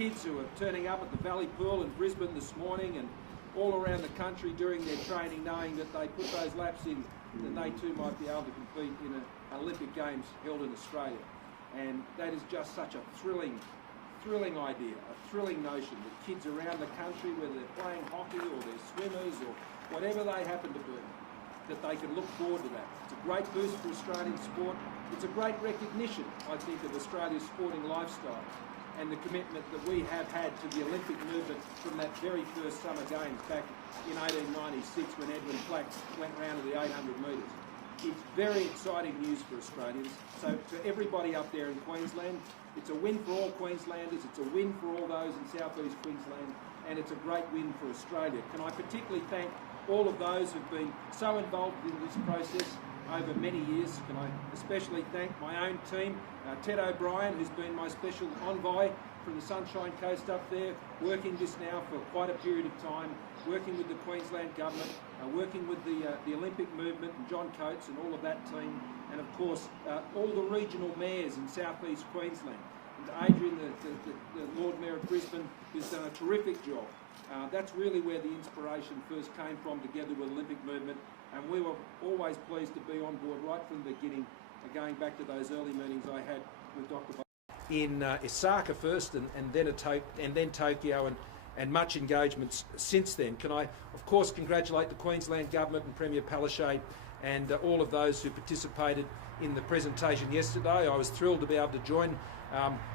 kids who are turning up at the Valley Pool in Brisbane this morning and all around the country during their training, knowing that they put those laps in, that they too might be able to compete in an Olympic Games held in Australia. And that is just such a thrilling idea, a thrilling notion that kids around the country, whether they're playing hockey or they're swimmers or whatever they happen to be, that they can look forward to that. It's a great boost for Australian sport. It's a great recognition, I think, of Australia's sporting lifestyle and the commitment that we have had to the Olympic movement from that very first Summer Games back in 1896 when Edwin Flack went round to the 800 metres. It's very exciting news for Australians. So to everybody up there in Queensland, it's a win for all Queenslanders, it's a win for all those in South East Queensland, and it's a great win for Australia. Can I particularly thank all of those who've been so involved in this process over many years. Can I especially thank my own team, Ted O'Brien, who's been my special envoy from the Sunshine Coast up there, working this now for quite a period of time, working with the Queensland government, working with the Olympic movement and John Coates and all of that team, and of course all the regional mayors in South East Queensland. And Adrian, the Lord Mayor of Brisbane, who's done a terrific job. That's really where the inspiration first came from, together with the Olympic movement, and we were always pleased to be on board right from the beginning, going back to those early meetings I had with Dr. in Osaka first, and then Tokyo, and much engagement since then. Can I, of course, congratulate the Queensland Government and Premier Palaszczuk and all of those who participated in the presentation yesterday. I was thrilled to be able to join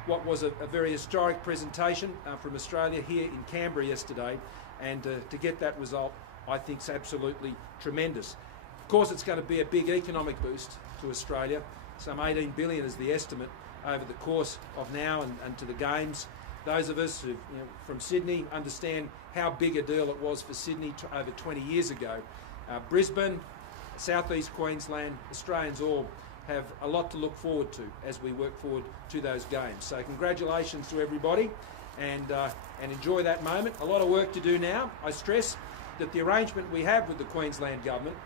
what was a very historic presentation from Australia here in Canberra yesterday, and to get that result I think is absolutely tremendous. Of course, it's going to be a big economic boost to Australia. Some 18 billion is the estimate over the course of now and to the Games. Those of us who, from Sydney understand how big a deal it was for Sydney over 20 years ago. Brisbane, South East Queensland, Australians all have a lot to look forward to as we work forward to those Games. So congratulations to everybody, and enjoy that moment. A lot of work to do now. I stress that the arrangement we have with the Queensland Government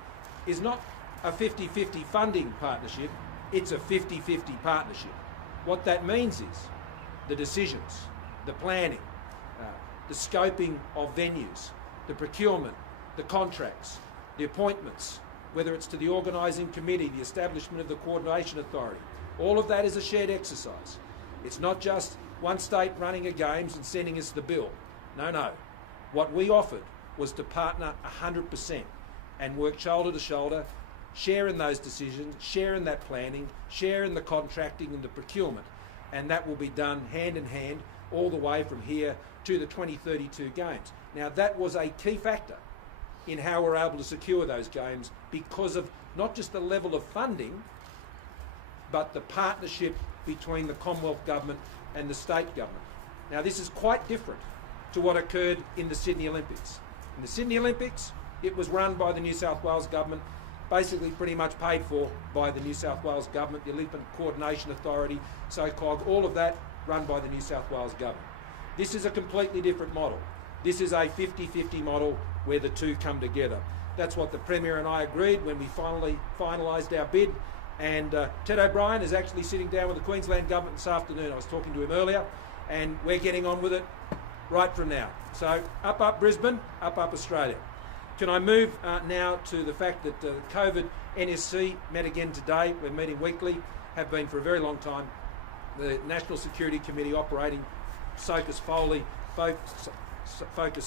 is not a 50-50 funding partnership, it's a 50-50 partnership. What that means is the decisions, the planning, the scoping of venues, the procurement, the contracts, the appointments, whether it's to the organising committee, the establishment of the coordination authority, all of that is a shared exercise. It's not just one state running a Games and sending us the bill. No. What we offered was to partner 100% and work shoulder to shoulder, share in those decisions, share in that planning, share in the contracting and the procurement, and that will be done hand in hand all the way from here to the 2032 Games. Now, that was a key factor in how we're able to secure those Games, because of not just the level of funding, but the partnership between the Commonwealth Government and the state government. Now, this is quite different to what occurred in the Sydney Olympics. In the Sydney Olympics, it was run by the New South Wales Government, basically pretty much paid for by the New South Wales Government, the Olympic Coordination Authority, SOCOG, all of that run by the New South Wales Government. This is a completely different model. This is a 50-50 model where the two come together. That's what the Premier and I agreed when we finally finalised our bid, and Ted O'Brien is actually sitting down with the Queensland Government this afternoon. I was talking to him earlier, and we're getting on with it right from now. So up Brisbane, up Australia. Can I move now to the fact that COVID NSC met again today. We're meeting weekly, have been for a very long time. The National Security Committee operating focused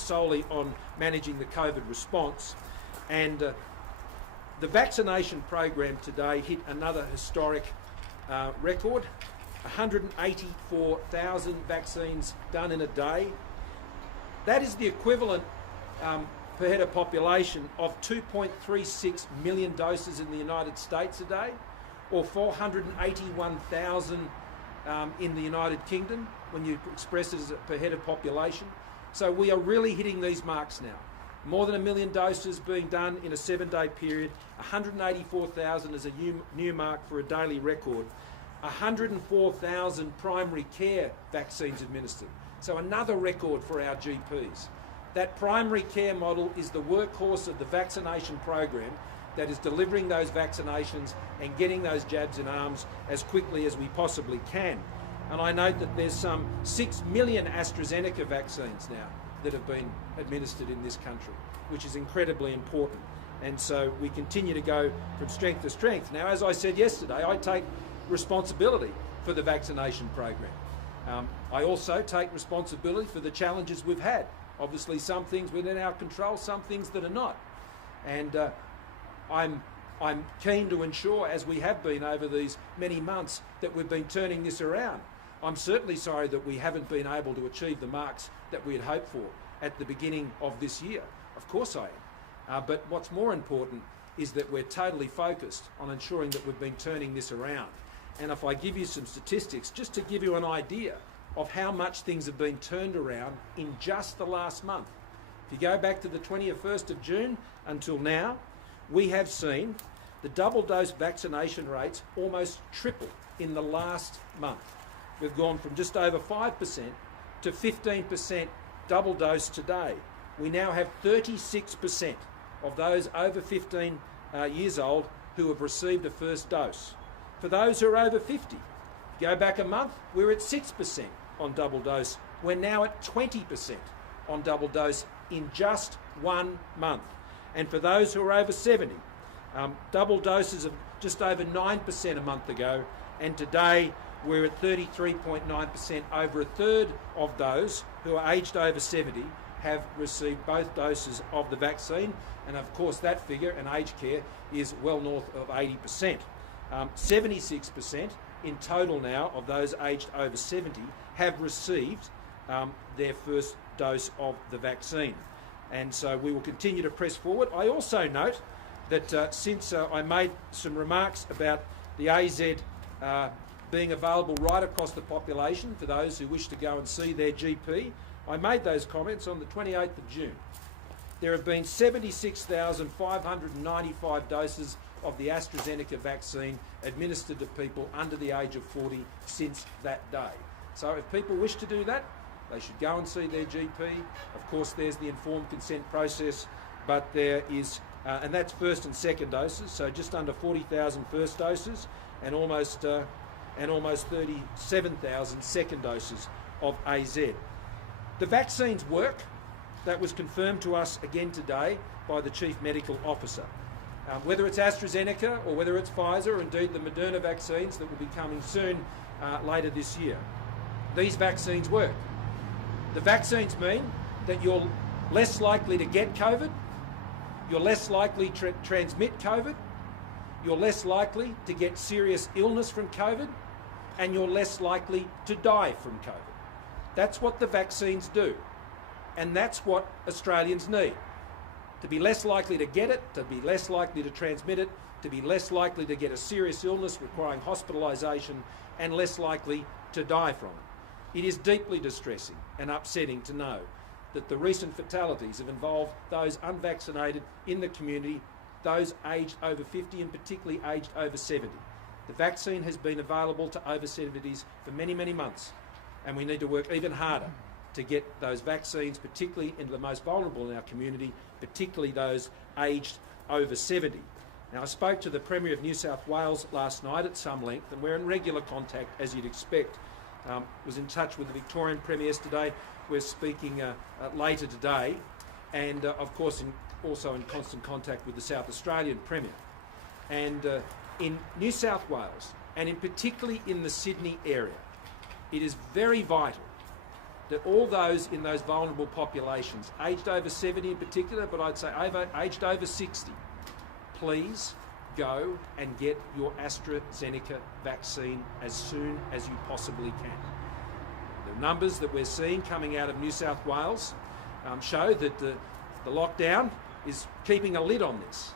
solely on managing the COVID response. And the vaccination program today hit another historic record. 184,000 vaccines done in a day. That is the equivalent per head of population of 2.36 million doses in the United States a day, or 481,000 in the United Kingdom when you express it as per head of population. So we are really hitting these marks now. More than 1 million doses being done in a 7-day period. 184,000 is a new mark for a daily record. 104,000 primary care vaccines administered. So another record for our GPs. That primary care model is the workhorse of the vaccination program that is delivering those vaccinations and getting those jabs in arms as quickly as we possibly can. And I note that there's some 6 million AstraZeneca vaccines now that have been administered in this country, which is incredibly important. And so we continue to go from strength to strength. Now, as I said yesterday, I take responsibility for the vaccination program. I also take responsibility for the challenges we've had. Obviously, some things within our control, some things that are not. And I'm keen to ensure, as we have been over these many months, that we've been turning this around. I'm certainly sorry that we haven't been able to achieve the marks that we had hoped for at the beginning of this year. Of course I am. But what's more important is that we're totally focused on ensuring that we've been turning this around. And if I give you some statistics, just to give you an idea of how much things have been turned around in just the last month. If you go back to the 21st of June until now, we have seen the double dose vaccination rates almost triple in the last month. We've gone from just over 5% to 15% double dose today. We now have 36% of those over 15 years old who have received a first dose. For those who are over 50, go back a month, we were at 6% on double dose. We're now at 20% on double dose in just 1 month. And for those who are over 70, double doses of just over 9% a month ago, and today we're at 33.9%. Over a third of those who are aged over 70 have received both doses of the vaccine, and of course that figure in aged care is well north of 80%. 76% in total now of those aged over 70 have received their first dose of the vaccine. And so we will continue to press forward. I also note that since I made some remarks about the AZ being available right across the population for those who wish to go and see their GP, I made those comments on the 28th of June. There have been 76,595 doses of the AstraZeneca vaccine administered to people under the age of 40 since that day. So if people wish to do that, they should go and see their GP. Of course, there's the informed consent process, but there is, and that's first and second doses, so just under 40,000 first doses and almost 37,000 second doses of AZ. The vaccines work. That was confirmed to us again today by the Chief Medical Officer. Whether it's AstraZeneca or whether it's Pfizer or indeed the Moderna vaccines that will be coming soon later this year, these vaccines work. The vaccines mean that you're less likely to get COVID, you're less likely to transmit COVID, you're less likely to get serious illness from COVID, and you're less likely to die from COVID. That's what the vaccines do. And that's what Australians need. To be less likely to get it, to be less likely to transmit it, to be less likely to get a serious illness requiring hospitalisation, and less likely to die from it. It is deeply distressing and upsetting to know that the recent fatalities have involved those unvaccinated in the community, those aged over 50 and particularly aged over 70. The vaccine has been available to over 70s for many, many months, and we need to work even harder to get those vaccines, particularly into the most vulnerable in our community, particularly those aged over 70. Now, I spoke to the Premier of New South Wales last night at some length, and we're in regular contact, as you'd expect. Was in touch with the Victorian Premier yesterday. We're speaking later today, and of course also in constant contact with the South Australian Premier. And in New South Wales, and in particularly in the Sydney area, it is very vital that all those in those vulnerable populations, aged over 70 in particular, but I'd say aged over 60, please go and get your AstraZeneca vaccine as soon as you possibly can. The numbers that we're seeing coming out of New South Wales show that the lockdown is keeping a lid on this.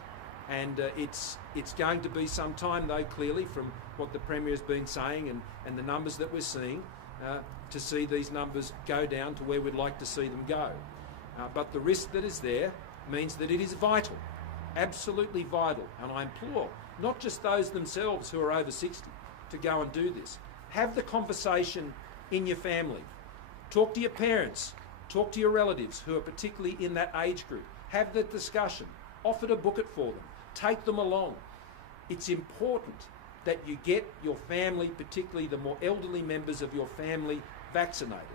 And it's going to be some time, though, clearly, from what the Premier has been saying and the numbers that we're seeing, to see these numbers go down to where we'd like to see them go. But the risk that is there means that it is vital, absolutely vital, and I implore not just those themselves who are over 60 to go and do this. Have the conversation in your family. Talk to your parents. Talk to your relatives who are particularly in that age group. Have the discussion. Offer to book it for them. Take them along. It's important that you get your family, particularly the more elderly members of your family, vaccinated.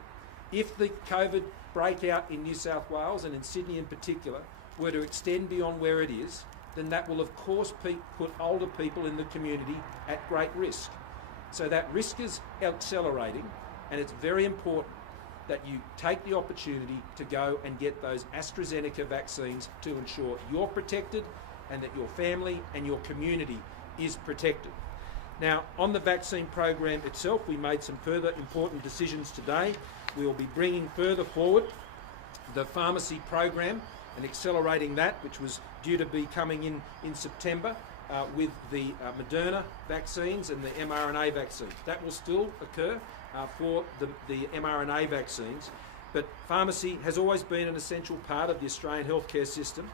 If the COVID breakout in New South Wales and in Sydney in particular were to extend beyond where it is, then that will of course put older people in the community at great risk. So that risk is accelerating, and it's very important that you take the opportunity to go and get those AstraZeneca vaccines to ensure you're protected and that your family and your community is protected. Now, on the vaccine program itself, we made some further important decisions today. We will be bringing further forward the pharmacy program and accelerating that, which was due to be coming in September with the Moderna vaccines and the mRNA vaccines. That will still occur for the mRNA vaccines, but pharmacy has always been an essential part of the Australian healthcare system,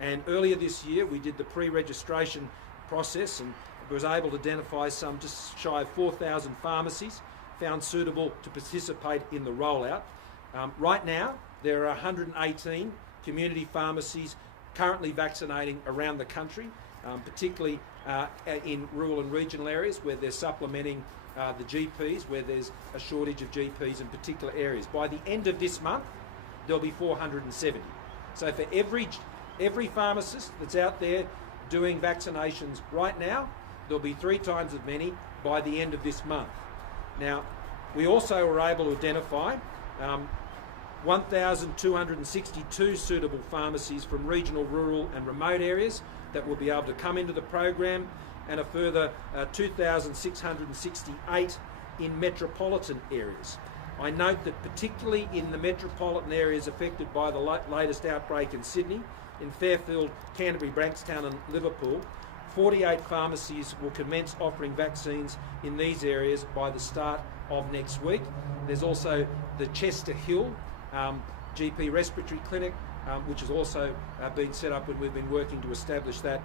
and earlier this year we did the pre-registration process and was able to identify some just shy of 4,000 pharmacies found suitable to participate in the rollout. Right now there are 118 community pharmacies currently vaccinating around the country, particularly in rural and regional areas where they're supplementing the GPs, where there's a shortage of GPs in particular areas. By the end of this month, there'll be 470. So for every pharmacist that's out there doing vaccinations right now, there'll be 3 times as many by the end of this month. Now, we also were able to identify 1,262 suitable pharmacies from regional, rural and remote areas that will be able to come into the program, and a further 2,668 in metropolitan areas. I note that particularly in the metropolitan areas affected by the latest outbreak in Sydney, in Fairfield, Canterbury, Bankstown and Liverpool, 48 pharmacies will commence offering vaccines in these areas by the start of next week. There's also the Chester Hill GP Respiratory Clinic, which has also been set up, and we've been working to establish that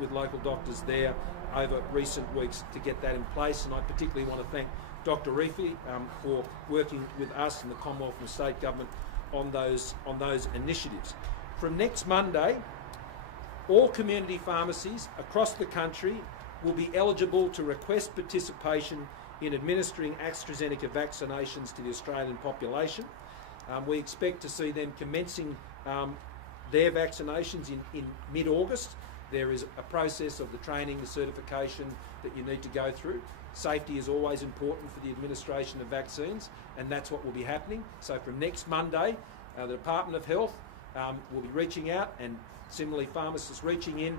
with local doctors there over recent weeks to get that in place. And I particularly want to thank Dr. Reefy for working with us and the Commonwealth and State Government on those initiatives. From next Monday, all community pharmacies across the country will be eligible to request participation in administering AstraZeneca vaccinations to the Australian population. We expect to see them commencing their vaccinations in mid-August. There is a process of the training, the certification that you need to go through. Safety is always important for the administration of vaccines, and that's what will be happening. So from next Monday, the Department of Health will be reaching out, and similarly pharmacists reaching in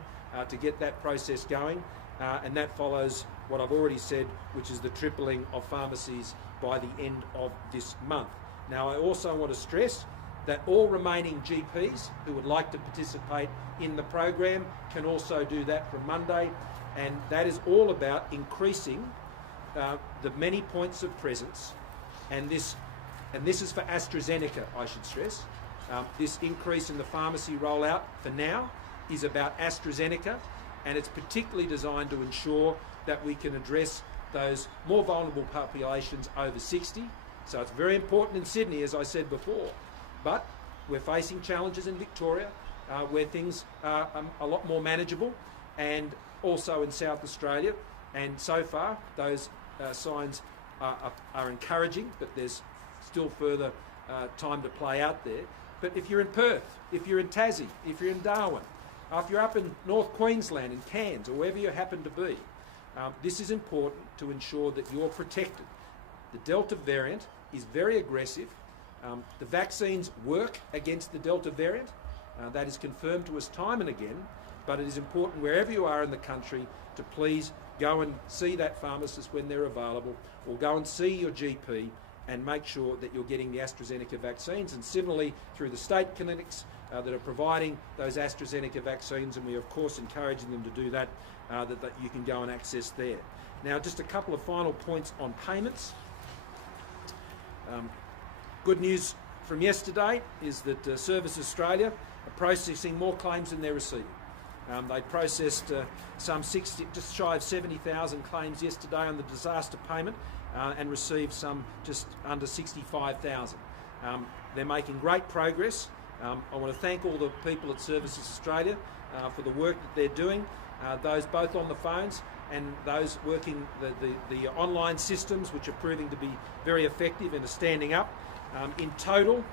to get that process going, and that follows what I've already said, which is the tripling of pharmacies by the end of this month. Now, I also want to stress that all remaining GPs who would like to participate in the program can also do that from Monday, and that is all about increasing the many points of presence, and this is for AstraZeneca, I should stress. This increase in the pharmacy rollout for now is about AstraZeneca, and it's particularly designed to ensure that we can address those more vulnerable populations over 60. So it's very important in Sydney, as I said before, but we're facing challenges in Victoria where things are a lot more manageable, and also in South Australia, and so far those signs are encouraging, but there's still further time to play out there. But if you're in Perth, if you're in Tassie, if you're in Darwin, if you're up in North Queensland, in Cairns, or wherever you happen to be, this is important to ensure that you're protected. The Delta variant is very aggressive. The vaccines work against the Delta variant. That is confirmed to us time and again, but it is important wherever you are in the country to please go and see that pharmacist when they're available, or go and see your GP and make sure that you're getting the AstraZeneca vaccines, and similarly through the state clinics that are providing those AstraZeneca vaccines, and we are of course encouraging them to do that, that you can go and access there. Now, just a couple of final points on payments. Good news from yesterday is that Service Australia are processing more claims than they're receiving. They processed just shy of 70,000 claims yesterday on the disaster payment, and received some just under 65,000. They're making great progress. I want to thank all the people at Services Australia for the work that they're doing, those both on the phones and those working the online systems, which are proving to be very effective and are standing up. In total,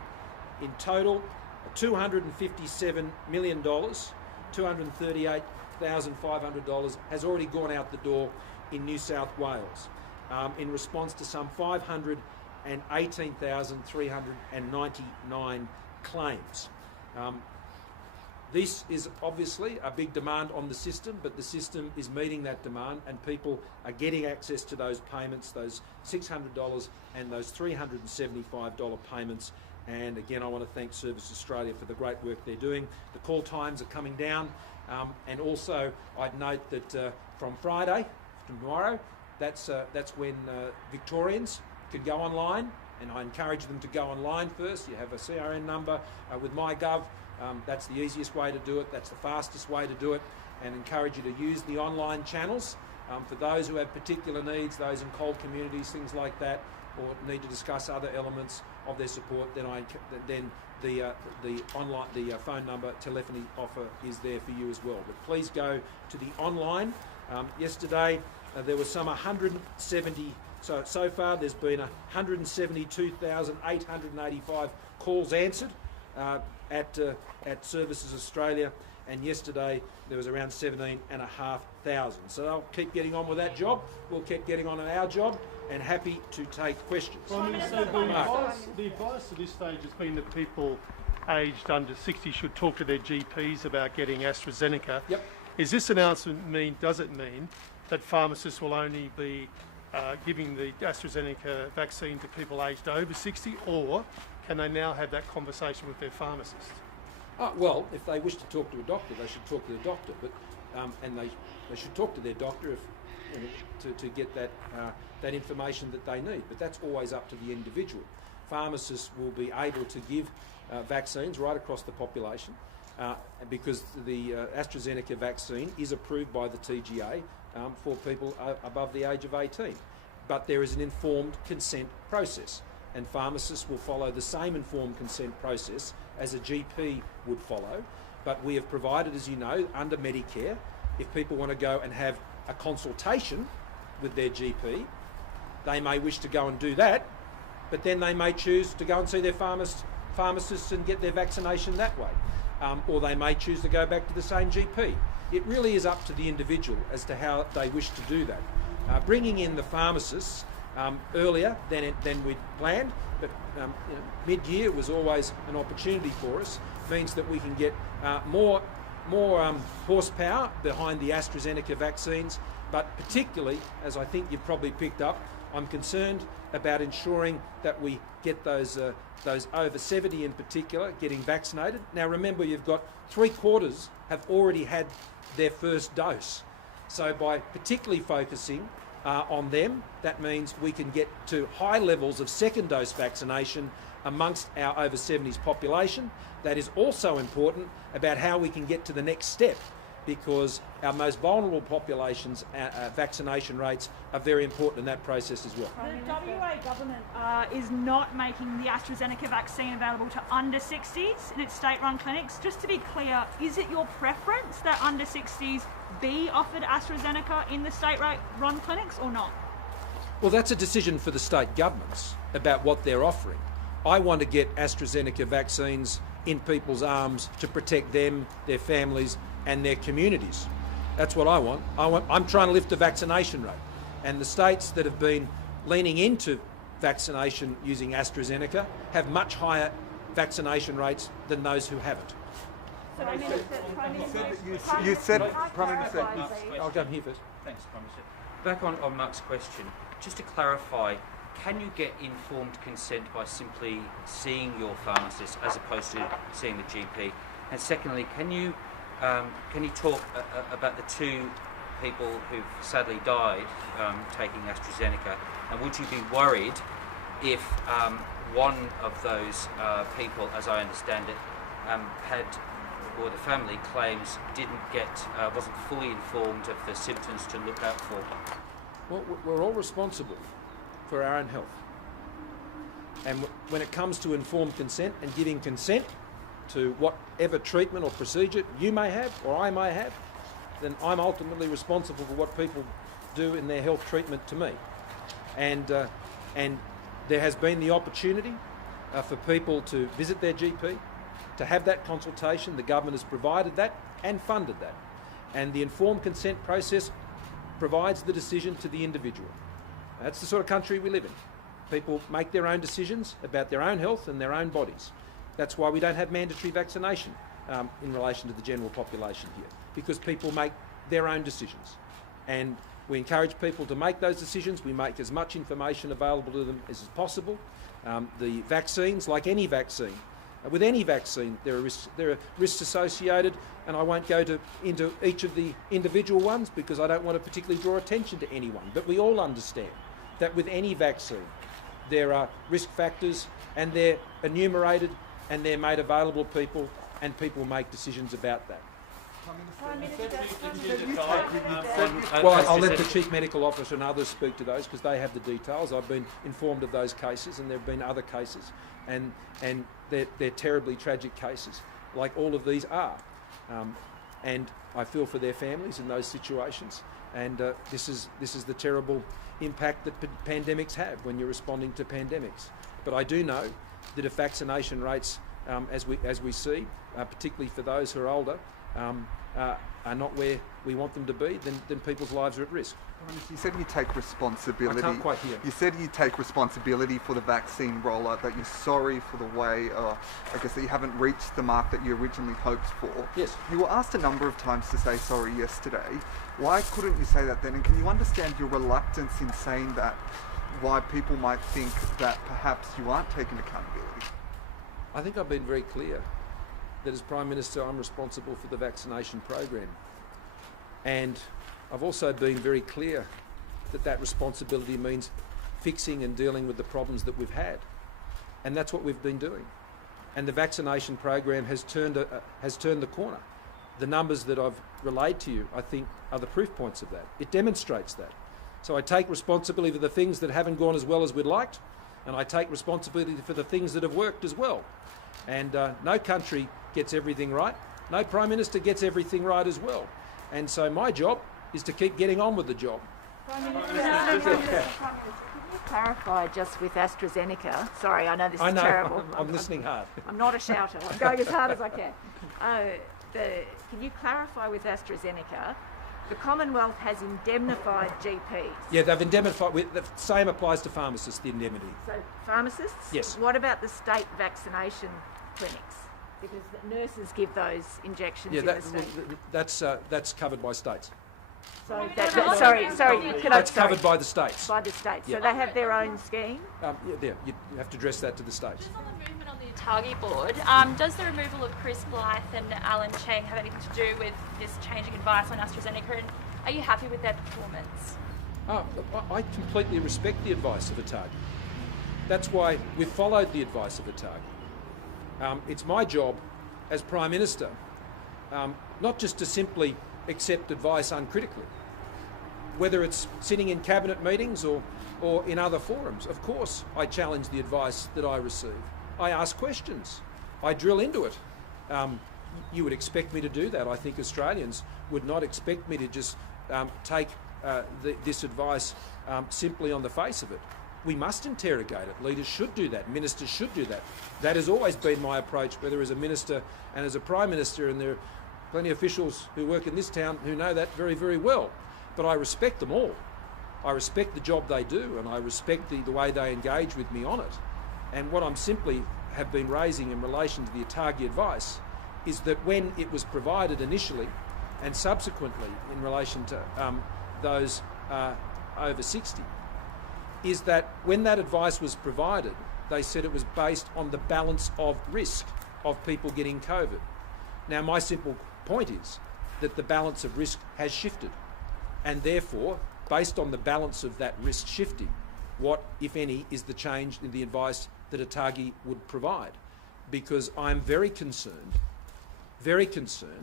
$257 million, $238,500 has already gone out the door in New South Wales in response to some 518,399 claims. This is obviously a big demand on the system, but the system is meeting that demand and people are getting access to those payments, those $600 and those $375 payments. And again, I want to thank Service Australia for the great work they're doing. The call times are coming down, and also I'd note that from Friday, tomorrow, that's when Victorians can go online, and I encourage them to go online first. You have a CRN number with MyGov. That's the easiest way to do it. That's the fastest way to do it, and encourage you to use the online channels. For those who have particular needs, those in cold communities, things like that, or need to discuss other elements of their support, then the phone number, telephony offer is there for you as well. But please go to the online. Yesterday there was some 170. So far there's been 172,885 calls answered at Services Australia, and yesterday there was around 17,500. So they'll keep getting on with that job. We'll keep getting on with our job, and happy to take questions. Prime Minister, the advice at this stage has been that people aged under 60 should talk to their GPs about getting AstraZeneca. Yep. Does it mean that pharmacists will only be giving the AstraZeneca vaccine to people aged over 60, or can they now have that conversation with their pharmacist? Well, if they wish to talk to a doctor, they should talk to the doctor, but and they should talk to their doctor to get that information that they need. But that's always up to the individual. Pharmacists will be able to give vaccines right across the population because the AstraZeneca vaccine is approved by the TGA for people above the age of 18. But there is an informed consent process, and pharmacists will follow the same informed consent process as a GP would follow. But we have provided, as you know, under Medicare, if people want to go and have a consultation with their GP, they may wish to go and do that, but then they may choose to go and see their pharmacists and get their vaccination that way. Or they may choose to go back to the same GP. It really is up to the individual as to how they wish to do that. Bringing in the pharmacists earlier than we'd planned, but mid-year was always an opportunity for us, means that we can get more horsepower behind the AstraZeneca vaccines, but particularly, as I think you've probably picked up, I'm concerned about ensuring that we get those over 70 in particular getting vaccinated. Now remember, you've got 3/4 have already had their first dose. So by particularly focusing on them, that means we can get to high levels of second dose vaccination amongst our over 70s population. That is also important about how we can get to the next step, because our most vulnerable populations' vaccination rates are very important in that process as well. The WA government is not making the AstraZeneca vaccine available to under 60s in its state-run clinics. Just to be clear, is it your preference that under 60s be offered AstraZeneca in the state-run clinics or not? Well, that's a decision for the state governments about what they're offering. I want to get AstraZeneca vaccines in people's arms to protect them, their families and their communities. That's what I want. I'm trying to lift the vaccination rate. And the states that have been leaning into vaccination using AstraZeneca have much higher vaccination rates than those who haven't. So Prime Minister, you said, Prime Minister. I'll go here first. Thanks, Prime Minister. Back on Mark's question, just to clarify, can you get informed consent by simply seeing your pharmacist as opposed to seeing the GP? And secondly, can you talk about the two people who've sadly died taking AstraZeneca? And would you be worried if one of those people, as I understand it, or the family claims wasn't fully informed of the symptoms to look out for? Well, we're all responsible for our own health. And when it comes to informed consent and giving consent to whatever treatment or procedure you may have or I may have, then I'm ultimately responsible for what people do in their health treatment to me. And there has been the opportunity for people to visit their GP, to have that consultation. The government has provided that and funded that. And the informed consent process provides the decision to the individual. That's the sort of country we live in. People make their own decisions about their own health and their own bodies. That's why we don't have mandatory vaccination in relation to the general population here, because people make their own decisions. And we encourage people to make those decisions. We make as much information available to them as is possible. The vaccines, like any vaccine, with any vaccine, there are risks associated, and I won't go into each of the individual ones because I don't want to particularly draw attention to anyone. But we all understand that with any vaccine, there are risk factors, and they're enumerated and they're made available to people, and people make decisions about that. Well, I'll let the Chief Medical Officer and others speak to those because they have the details. I've been informed of those cases, and there have been other cases, and they're terribly tragic cases, like all of these are. And I feel for their families in those situations. And this is the terrible impact that pandemics have when you're responding to pandemics. But I do know that if vaccination rates, as we see, particularly for those who are older, are not where we want them to be, then people's lives are at risk. You said you take responsibility. I can't quite hear. You said you take responsibility for the vaccine rollout, that you're sorry for the way, I guess, that you haven't reached the mark that you originally hoped for. Yes. You were asked a number of times to say sorry yesterday. Why couldn't you say that then? And can you understand your reluctance in saying that? Why people might think that perhaps you aren't taking accountability? I think I've been very clear that as Prime Minister I'm responsible for the vaccination program. And I've also been very clear that that responsibility means fixing and dealing with the problems that we've had. And that's what we've been doing. And the vaccination program has turned the corner. The numbers that I've relayed to you, I think, are the proof points of that. It demonstrates that. So I take responsibility for the things that haven't gone as well as we'd liked, and I take responsibility for the things that have worked as well. And no country gets everything right. No Prime Minister gets everything right as well. And so my job is to keep getting on with the job. Prime Minister, can you clarify just with AstraZeneca? Sorry, I know this is terrible. I'm listening hard. I'm not a shouter. I'm going as hard as I can. Can you clarify with AstraZeneca? The Commonwealth has indemnified GPs. Yeah, they've indemnified. The same applies to pharmacists, the indemnity. So pharmacists? Yes. What about the state vaccination clinics? Because the nurses give those injections in the state. That's covered by states. So that's covered by the states. By the states. Yeah. So they have their own scheme? You have to address that to the states. Just on the movement on the ATAGI board, does the removal of Chris Blythe and Alan Cheng have anything to do with this changing advice on AstraZeneca, and are you happy with their performance? I completely respect the advice of ATAGI. That's why we've followed the advice of ATAGI. It's my job as Prime Minister not just to simply accept advice uncritically, whether it's sitting in cabinet meetings or in other forums. Of course I challenge the advice that I receive. I ask questions. I drill into it. You would expect me to do that. I think Australians would not expect me to just take this advice simply on the face of it. We must interrogate it. Leaders should do that. Ministers should do that. That has always been my approach, whether as a minister and as a Prime Minister, and there are plenty of officials who work in this town who know that very, very well. But I respect them all. I respect the job they do, and I respect the way they engage with me on it. And what I'm simply have been raising in relation to the ATAGI advice is that when it was provided initially and subsequently in relation to those over 60, is that when that advice was provided, they said it was based on the balance of risk of people getting COVID. Now, my simple point is that the balance of risk has shifted, and therefore, based on the balance of that risk shifting, what, if any, is the change in the advice that ATAGI would provide? Because I'm very concerned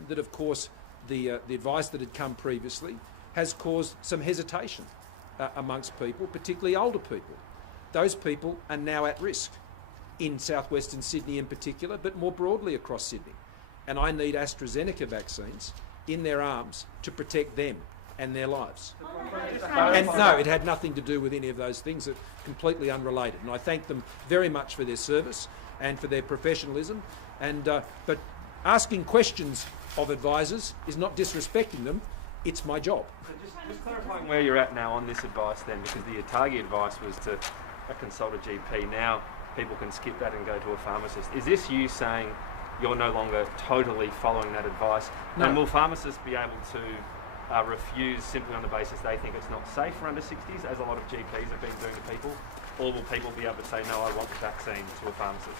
that, of course, the advice that had come previously has caused some hesitation amongst people, particularly older people. Those people are now at risk in southwestern Sydney in particular, but more broadly across Sydney. And I need AstraZeneca vaccines in their arms to protect them and their lives. And no, it had nothing to do with any of those things. That completely unrelated. And I thank them very much for their service and for their professionalism. And but asking questions of advisors is not disrespecting them. It's my job. So just clarifying where you're at now on this advice then, because the ATAGI advice was to consult a GP. Now people can skip that and go to a pharmacist. Is this you saying you're no longer totally following that advice? No. And will pharmacists be able to refuse simply on the basis they think it's not safe for under 60s, as a lot of GPs have been doing to people? Or will people be able to say, no, I want the vaccine, to a pharmacist?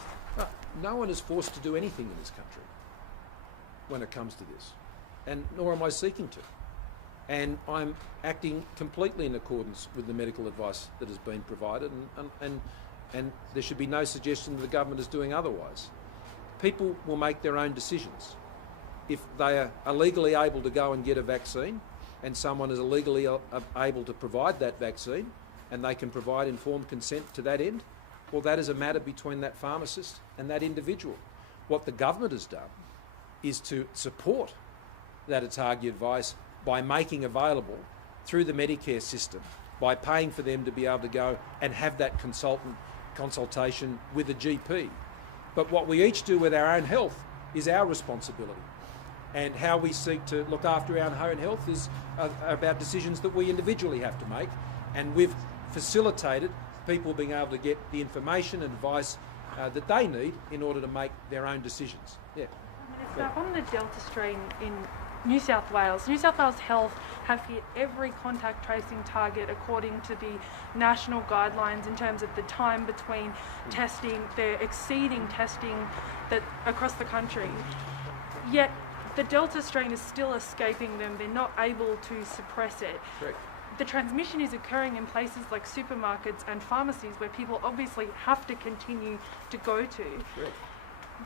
No one is forced to do anything in this country when it comes to this, and nor am I seeking to. And I'm acting completely in accordance with the medical advice that has been provided, and there should be no suggestion that the government is doing otherwise. People will make their own decisions. If they are legally able to go and get a vaccine, and someone is illegally able to provide that vaccine, and they can provide informed consent to that end, well, that is a matter between that pharmacist and that individual. What the government has done is to support that ATAGI advice by making available through the Medicare system, by paying for them to be able to go and have that consultation with a GP. But what we each do with our own health is our responsibility. And how we seek to look after our own health is about decisions that we individually have to make. And we've facilitated people being able to get the information and advice that they need in order to make their own decisions. Yeah. Minister, on the Delta strain in New South Wales Health have hit every contact tracing target according to the national guidelines in terms of the time between testing. They're exceeding testing that across the country. Yet the Delta strain is still escaping them. They're not able to suppress it. Correct. The transmission is occurring in places like supermarkets and pharmacies where people obviously have to continue to go to. Correct.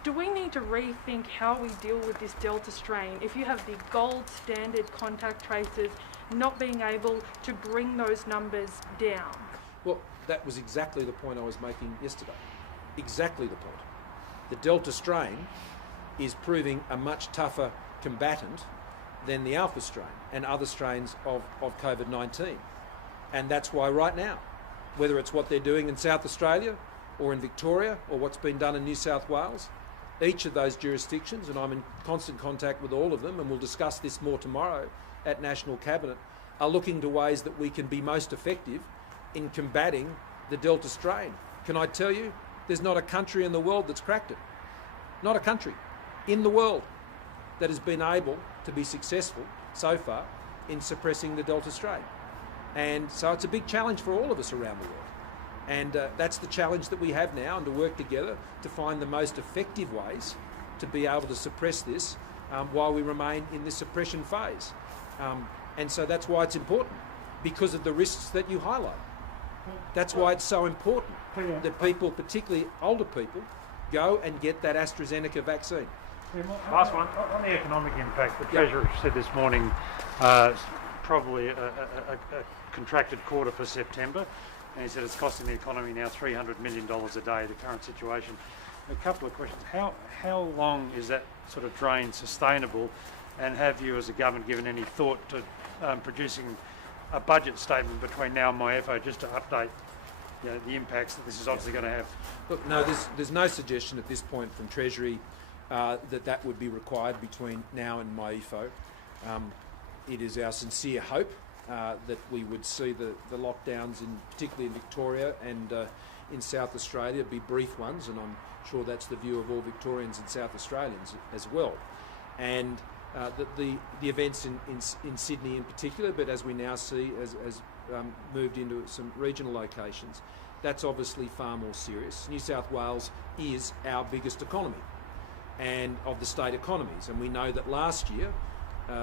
Do we need to rethink how we deal with this Delta strain if you have the gold standard contact tracers not being able to bring those numbers down? Well, that was exactly the point I was making yesterday. Exactly the point. The Delta strain is proving a much tougher combatant than the Alpha strain and other strains of COVID-19. And that's why right now, whether it's what they're doing in South Australia or in Victoria or what's been done in New South Wales, each of those jurisdictions, and I'm in constant contact with all of them, and we'll discuss this more tomorrow at National Cabinet, are looking to ways that we can be most effective in combating the Delta strain. Can I tell you, there's not a country in the world that's cracked it. Not a country in the world that has been able to be successful so far in suppressing the Delta strain. And so it's a big challenge for all of us around the world. And that's the challenge that we have now, and to work together to find the most effective ways to be able to suppress this while we remain in this suppression phase. And so that's why it's important, because of the risks that you highlight. That's why it's so important that people, particularly older people, go and get that AstraZeneca vaccine. Last one. On the economic impact, the Treasurer said this morning probably a contracted quarter for September, and he said it's costing the economy now $300 million a day, the current situation. A couple of questions. How long is that sort of drain sustainable, and have you as a government given any thought to producing a budget statement between now and MyFO just to update the impacts that this is obviously going to have? Look, no, there's no suggestion at this point from Treasury that would be required between now and MyFO. It is our sincere hope that we would see the lockdowns, particularly in Victoria and in South Australia, be brief ones, and I'm sure that's the view of all Victorians and South Australians as well. And the events in Sydney in particular, but as we now see as moved into some regional locations, that's obviously far more serious. New South Wales is our biggest economy and of the state economies, and we know that last year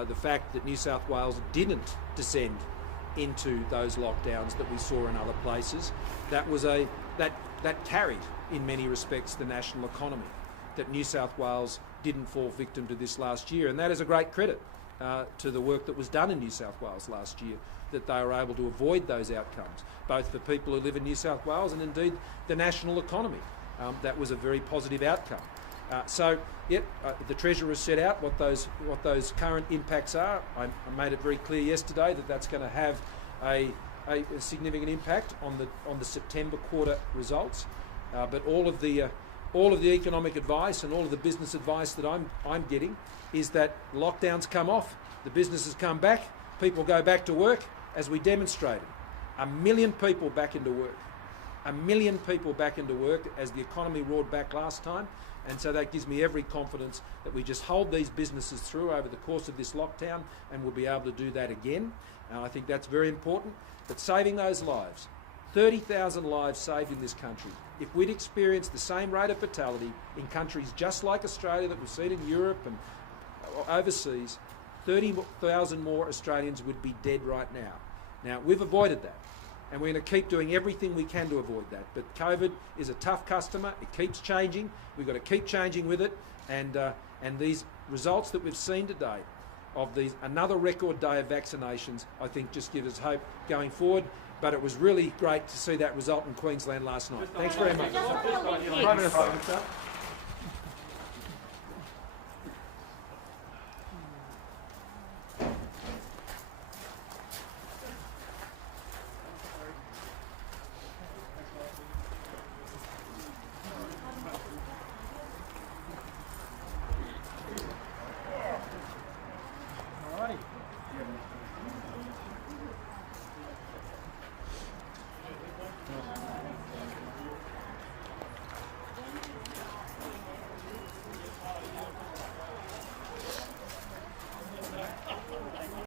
the fact that New South Wales didn't descend into those lockdowns that we saw in other places, that carried in many respects the national economy. That New South Wales didn't fall victim to this last year, and that is a great credit to the work that was done in New South Wales last year, that they were able to avoid those outcomes, both for people who live in New South Wales and indeed the national economy. That was a very positive outcome. The Treasurer has set out what those current impacts are. I made it very clear yesterday that that's going to have a significant impact on the September quarter results. But all of the economic advice and all of the business advice that I'm getting is that lockdowns come off, the businesses come back, people go back to work, as we demonstrated. 1 million people back into work. 1 million people back into work as the economy roared back last time. And so that gives me every confidence that we just hold these businesses through over the course of this lockdown, and we'll be able to do that again. I think that's very important. But saving those lives, 30,000 lives saved in this country. If we'd experienced the same rate of fatality in countries just like Australia that we've seen in Europe and overseas, 30,000 more Australians would be dead right now. Now, we've avoided that, and we're going to keep doing everything we can to avoid that. But COVID is a tough customer. It keeps changing. We've got to keep changing with it. And these results that we've seen today of another record day of vaccinations, I think just give us hope going forward. But it was really great to see that result in Queensland last night. Thanks very much.